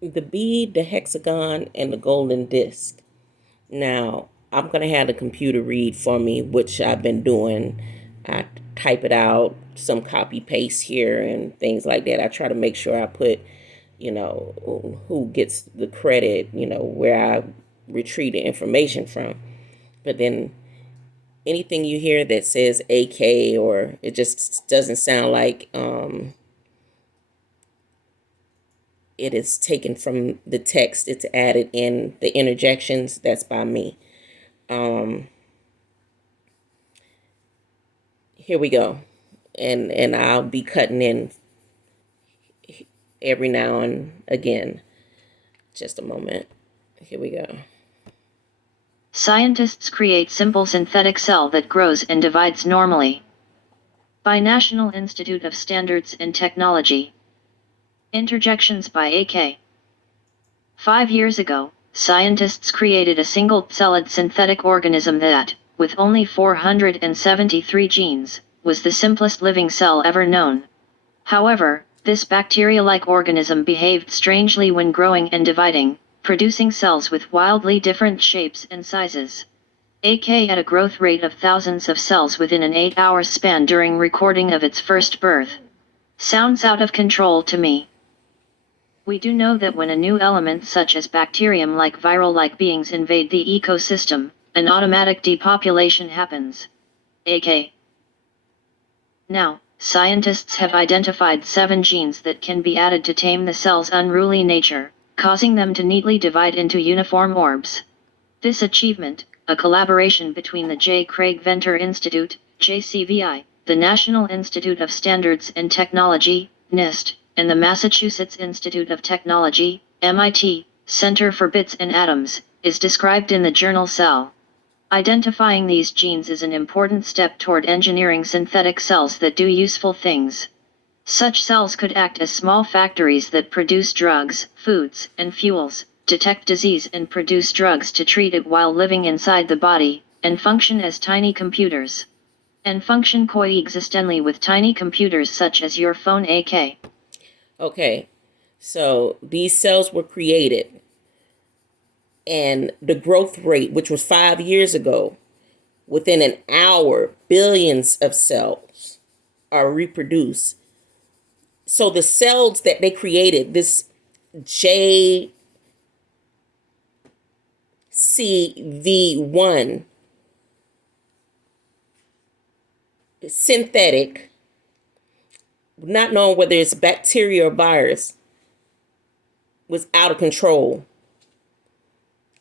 the bead, the hexagon, and the golden disc. Now, I'm going to have the computer read for me, which I've been doing. I type it out, some copy paste here and things like that. I try to make sure I put, who gets the credit, where I retrieve the information from. But then anything you hear that says AK, or it just doesn't sound like it is taken from the text, it's added in the interjections, that's by me. Um, Here we go. And I'll be cutting in every now and again. Just a moment. Here we go. Scientists create simple synthetic cell that grows and divides normally. By National Institute of Standards and Technology. Interjections by AK. 5 years ago, scientists created a single-celled synthetic organism that, with only 473 genes, was the simplest living cell ever known. However, this bacteria-like organism behaved strangely when growing and dividing, producing cells with wildly different shapes and sizes. AK at a growth rate of thousands of cells within an 8-hour span during recording of its first birth. Sounds out of control to me. We do know that when a new element such as bacterium-like viral-like beings invade the ecosystem, an automatic depopulation happens. AK. Now, scientists have identified 7 genes that can be added to tame the cell's unruly nature, causing them to neatly divide into uniform orbs. This achievement, a collaboration between the J. Craig Venter Institute, JCVI, the National Institute of Standards and Technology, NIST, and the Massachusetts Institute of Technology, MIT, Center for Bits and Atoms, is described in the journal Cell. Identifying these genes is an important step toward engineering synthetic cells that do useful things. Such cells could act as small factories that produce drugs, foods, and fuels, detect disease and produce drugs to treat it while living inside the body, and function as tiny computers. And function coexistently with tiny computers such as your phone AK. Okay, so these cells were created, and the growth rate, which was 5 years ago, within an hour, billions of cells are reproduced. So the cells that they created, this JCV1 synthetic, not knowing whether it's bacteria or virus, was out of control.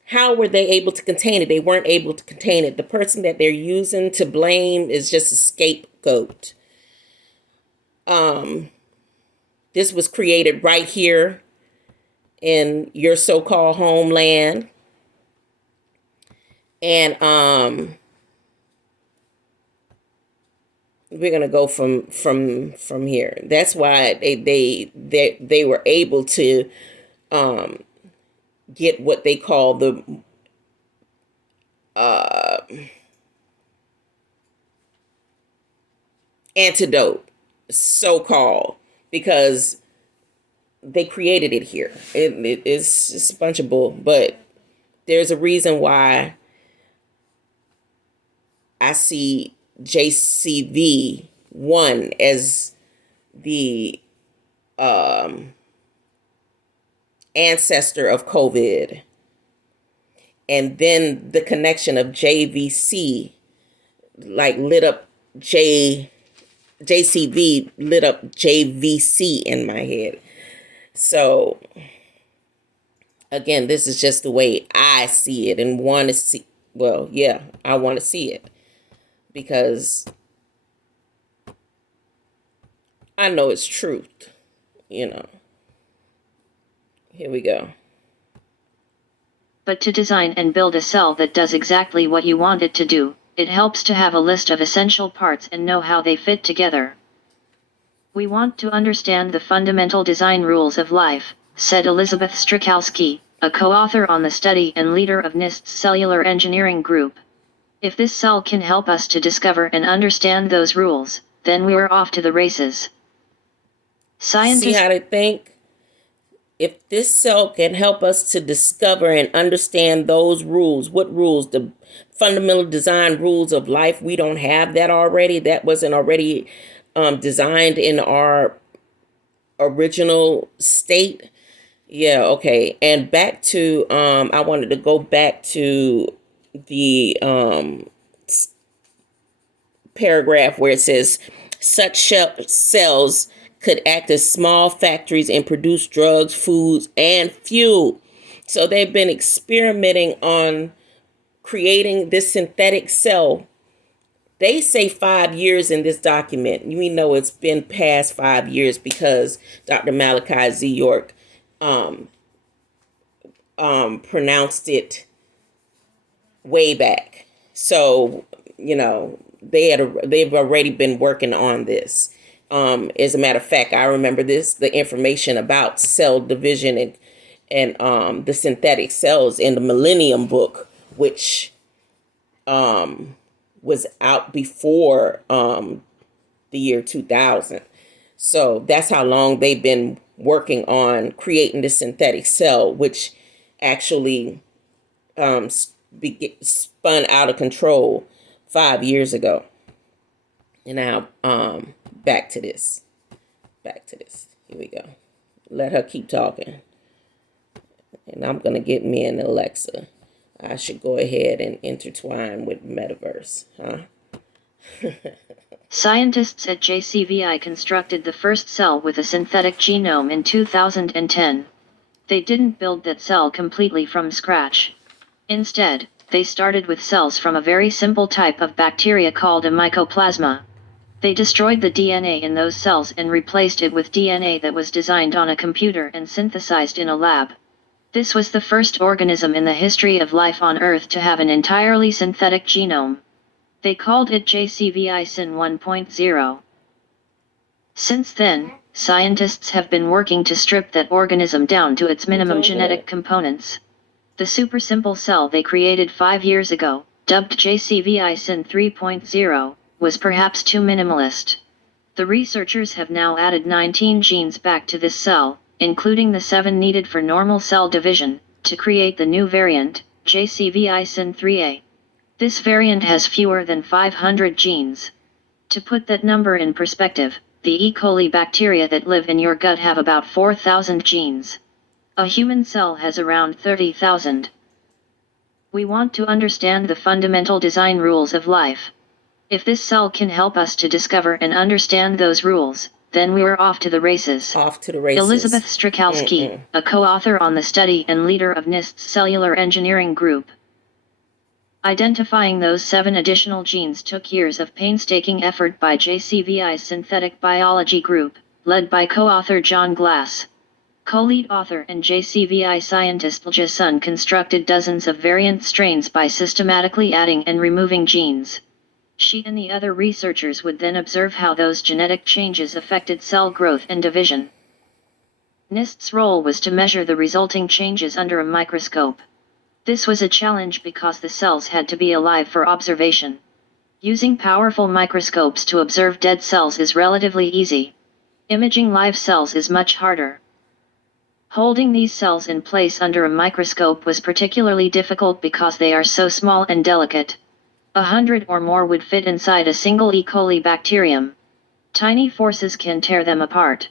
How were they able to contain it? They weren't able to contain it. The person that they're using to blame is just a scapegoat. This was created right here in your so-called homeland. And we're gonna go from here. That's why they were able to get what they call the antidote, so called, because they created it here. It's just a bunch of bull, but there's a reason why I see JCV1 as the ancestor of COVID. And then the connection of JVC, like lit up JCV, lit up JVC in my head. So again, this is just the way I see it and want to see. Well, yeah, I want to see it because I know it's truth, you know. Here we go. But to design and build a cell that does exactly what you want it to do, it helps to have a list of essential parts and know how they fit together. We want to understand the fundamental design rules of life, said Elizabeth Strakowski, a co-author on the study and leader of NIST's cellular engineering group. If this cell can help us to discover and understand those rules, then we're off to the races. See how they think? if this cell can help us to discover and understand those rules, what rules? The fundamental design rules of life. We don't have that already. That wasn't already designed in our original state. Yeah, okay. And back to, I wanted to go back to the paragraph where it says such cells could act as small factories and produce drugs, foods, and fuel. So they've been experimenting on creating this synthetic cell. They say 5 years in this document. We know it's been past 5 years because Dr. Malachi Z. York pronounced it way back. So, they've already been working on this. As a matter of fact, I remember the information about cell division and the synthetic cells in the Millennium Book, which was out before the year 2000. So that's how long they've been working on creating the synthetic cell, which actually spun out of control 5 years ago. And now, back to this. Here we go. Let her keep talking. And I'm going to get me an Alexa. I should go ahead and intertwine with Metaverse, huh? Scientists at JCVI constructed the first cell with a synthetic genome in 2010. They didn't build that cell completely from scratch. Instead, they started with cells from a very simple type of bacteria called a mycoplasma. They destroyed the DNA in those cells and replaced it with DNA that was designed on a computer and synthesized in a lab. This was the first organism in the history of life on Earth to have an entirely synthetic genome. They called it JCVI Syn 1.0. Since then, scientists have been working to strip that organism down to its minimum genetic components. The super simple cell they created 5 years ago, dubbed JCVI Syn 3.0, was perhaps too minimalist. The researchers have now added 19 genes back to this cell, including the 7 needed for normal cell division, to create the new variant, JCVI Syn 3A. This variant has fewer than 500 genes. To put that number in perspective, the E. coli bacteria that live in your gut have about 4,000 genes. A human cell has around 30,000. We want to understand the fundamental design rules of life. If this cell can help us to discover and understand those rules, then we're off to the races. Elizabeth Strykalski, a co-author on the study and leader of NIST's cellular engineering group. Identifying those 7 additional genes took years of painstaking effort by JCVI's synthetic biology group, led by co-author John Glass. Co-lead author and JCVI scientist Lja Sun constructed dozens of variant strains by systematically adding and removing genes. She and the other researchers would then observe how those genetic changes affected cell growth and division. NIST's role was to measure the resulting changes under a microscope. This was a challenge because the cells had to be alive for observation. Using powerful microscopes to observe dead cells is relatively easy. Imaging live cells is much harder. Holding these cells in place under a microscope was particularly difficult because they are so small and delicate. 100 or more would fit inside a single E. coli bacterium. Tiny forces can tear them apart.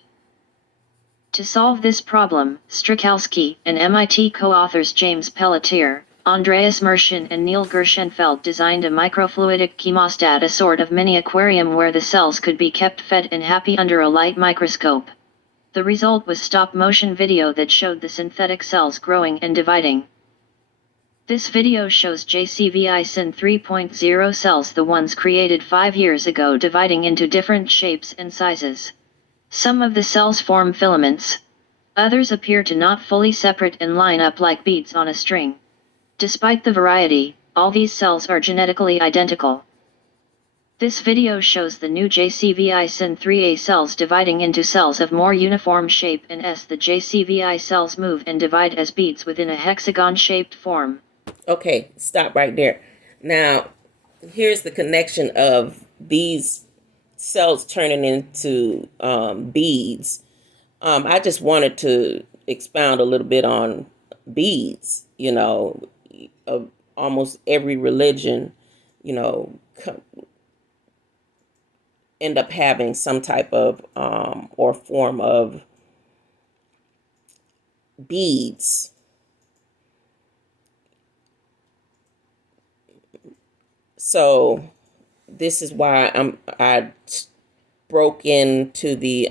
To solve this problem, Strykalski and MIT co-authors James Pelletier, Andreas Mershin and Neil Gershenfeld designed a microfluidic chemostat, a sort of mini aquarium where the cells could be kept fed and happy under a light microscope. The result was stop-motion video that showed the synthetic cells growing and dividing. This video shows JCVI Syn 3.0 cells, the ones created 5 years ago, dividing into different shapes and sizes. Some of the cells form filaments. Others appear to not fully separate and line up like beads on a string. Despite the variety, all these cells are genetically identical. This video shows the new JCVI Syn 3A cells dividing into cells of more uniform shape, and as the JCVI cells move and divide as beads within a hexagon-shaped form. Okay, stop right there. Now, here's the connection of these cells turning into beads. I just wanted to expound a little bit on beads. Of almost every religion, you know, end up having some type of or form of beads. So this is why I broke into the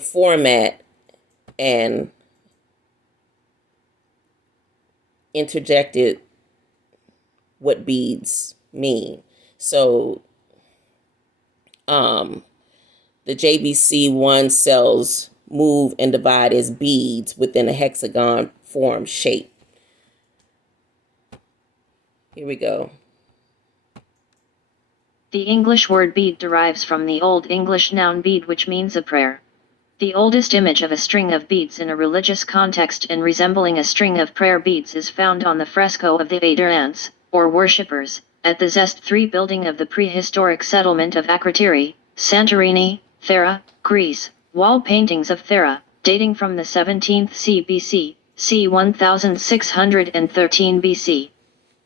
format and interjected what beads mean. So um, the JVC1 cells move and divide as beads within a hexagon form shape. Here we go. The English word bead derives from the Old English noun bead, which means a prayer. The oldest image of a string of beads in a religious context and resembling a string of prayer beads is found on the fresco of the adherents, or worshippers, at the Zest 3 building of the prehistoric settlement of Akrotiri, Santorini, Thera, Greece. Wall paintings of Thera, dating from the 17th CBC, c. 1613 BC.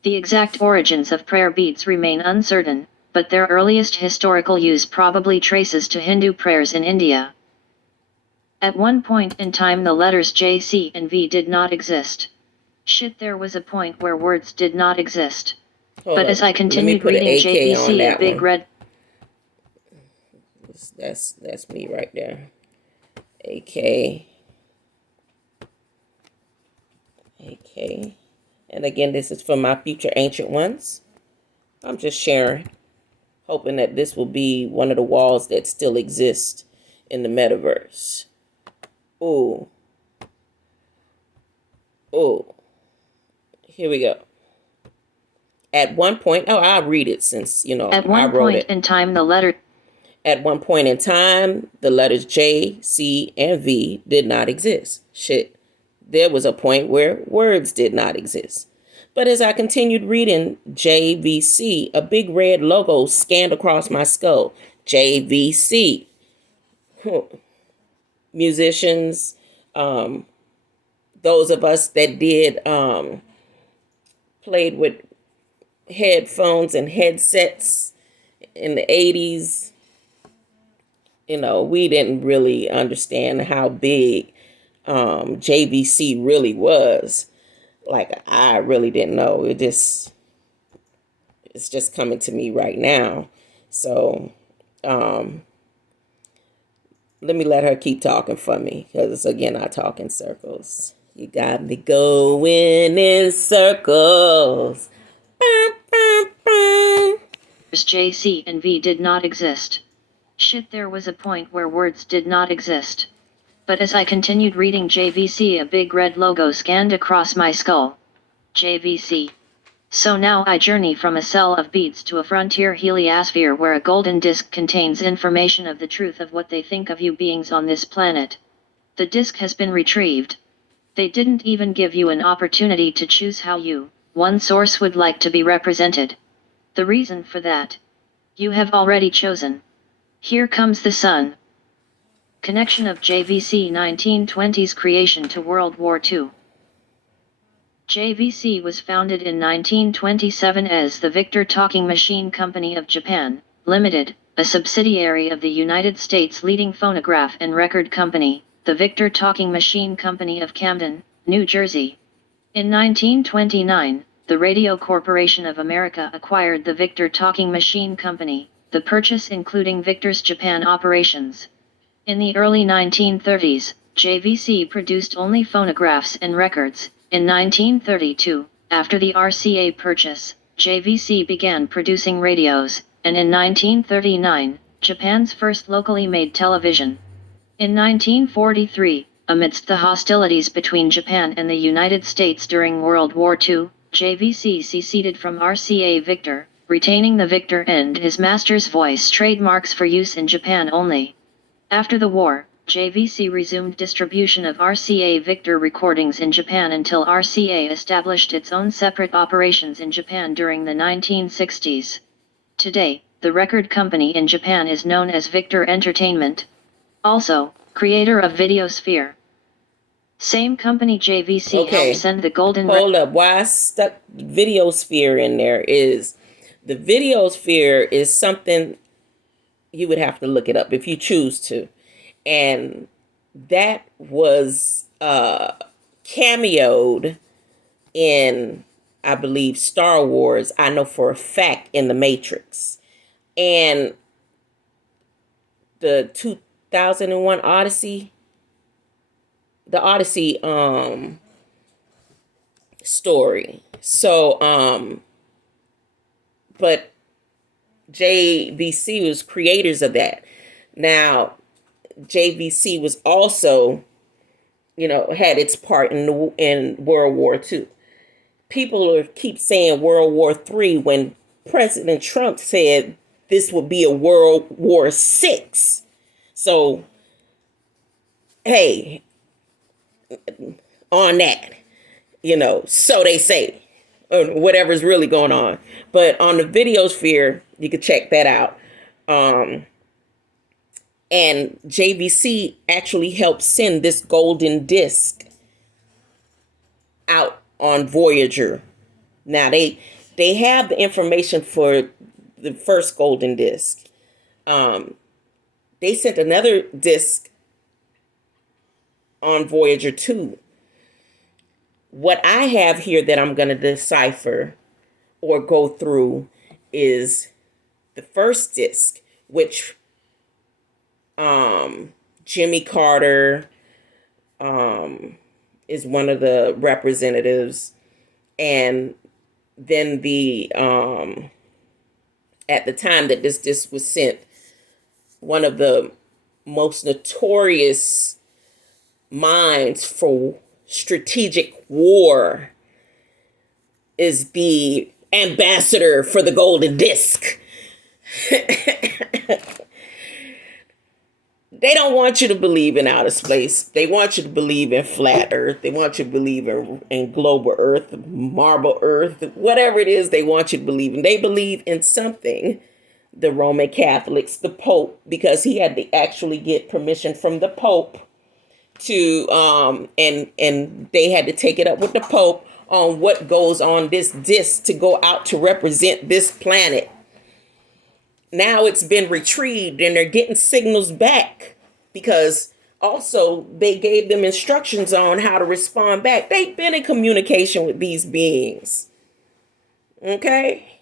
The exact origins of prayer beads remain uncertain, but their earliest historical use probably traces to Hindu prayers in India. At one point in time the letters J, C, and V did not exist. There was a point where words did not exist. Hold But up. as I Let me continued put an reading AK on JVC, a that big one. red... That's me right there. AK. AK. And again, this is for my future ancient ones. I'm just sharing, hoping that this will be one of the walls that still exist in the metaverse. Ooh. Ooh. Here we go. At one point, I'll read it since, At I one wrote point it. in time the letter... At one point in time, the letters J, C, and V did not exist. There was a point where words did not exist. But as I continued reading JVC, a big red logo scanned across my skull. JVC. Musicians, those of us that played with headphones and headsets in the 80s, we didn't really understand how big JVC really was. Like, I really didn't know. It's just coming to me right now. So let me let her keep talking for me, because again, I talk in circles. You got me going in circles. J, C, and V did not exist. There was a point where words did not exist. But as I continued reading JVC, a big red logo scanned across my skull. JVC. So now I journey from a cell of beads to a frontier heliosphere where a golden disk contains information of the truth of what they think of you beings on this planet. The disk has been retrieved. They didn't even give you an opportunity to choose how you, one source, would like to be represented. The reason for that? You have already chosen. Here comes the sun. Connection of JVC 1920s creation to World War II. JVC was founded in 1927 as the Victor Talking Machine Company of Japan, Limited, a subsidiary of the United States leading phonograph and record company, the Victor Talking Machine Company of Camden, New Jersey. In 1929, the Radio Corporation of America acquired the Victor Talking Machine Company, the purchase including Victor's Japan operations. In the early 1930s, JVC produced only phonographs and records. In 1932, after the RCA purchase, JVC began producing radios, and in 1939, Japan's first locally made television. In 1943, amidst the hostilities between Japan and the United States during World War II, JVC seceded from RCA Victor, retaining the Victor and his master's voice trademarks for use in Japan only. After the war, JVC resumed distribution of RCA Victor recordings in Japan until RCA established its own separate operations in Japan during the 1960s. Today, the record company in Japan is known as Victor Entertainment. Also, creator of Videosphere. Same company JVC helped send the golden... Hold up. Why I stuck Videosphere in there is the Videosphere is something you would have to look it up if you choose to. And that was cameoed in, I believe, Star Wars. I know for a fact in The Matrix. And the 2001 Odyssey, the Odyssey story. So, but JVC was creators of that. Now, JVC was also, had its part in World War II. People keep saying World War III when President Trump said this would be a World War VI. So, hey, on that, so they say, or whatever's really going on. But on the Videosphere, you can check that out. And JVC actually helped send this golden disc out on Voyager. Now they have the information for the first golden disc. They sent another disc on Voyager 2. What I have here that I'm going to decipher or go through is the first disc, which Jimmy Carter is one of the representatives, and then the at the time that this disc was sent, one of the most notorious minds for strategic war is the ambassador for the golden disc. They don't want you to believe in outer space. They want you to believe in flat earth. They want you to believe in global earth, marble earth, whatever it is they want you to believe in. They believe in something. The Roman Catholics, the Pope, because he had to actually get permission from the Pope to, and they had to take it up with the Pope on what goes on this disc to go out to represent this planet. Now it's been retrieved and they're getting signals back because also they gave them instructions on how to respond back. They've been in communication with these beings. Okay?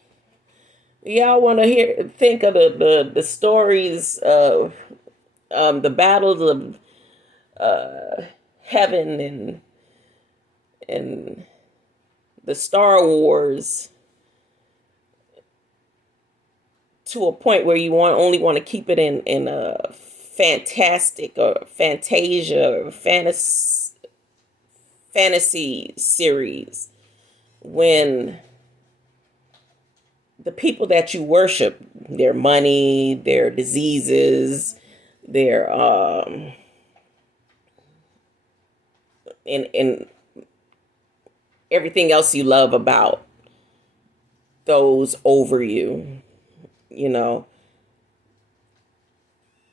Y'all want to think of the stories of the battles of heaven and the Star Wars, to a point where you only want to keep it in a fantastic or fantasia or fantasy series, when the people that you worship, their money, their diseases, their and everything else you love about those over you,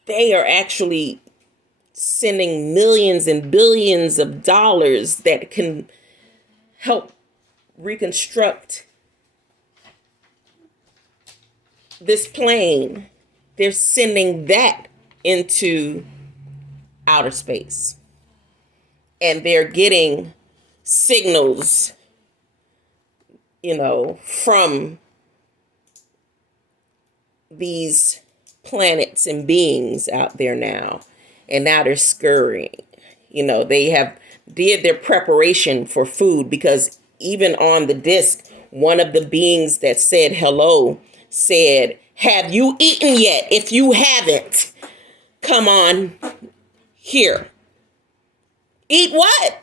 they are actually sending millions and billions of dollars that can help reconstruct this plane. They're sending that into outer space. And they're getting signals, from these planets and beings out there now. And now they're scurrying. They have did their preparation for food, because even on the disc, one of the beings that said hello said, "Have you eaten yet? If you haven't, come on here." Eat what?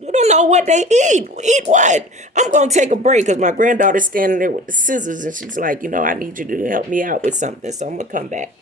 You don't know what they eat. Eat what? I'm going to take a break because my granddaughter's standing there with the scissors and she's like, I need you to help me out with something. So I'm going to come back.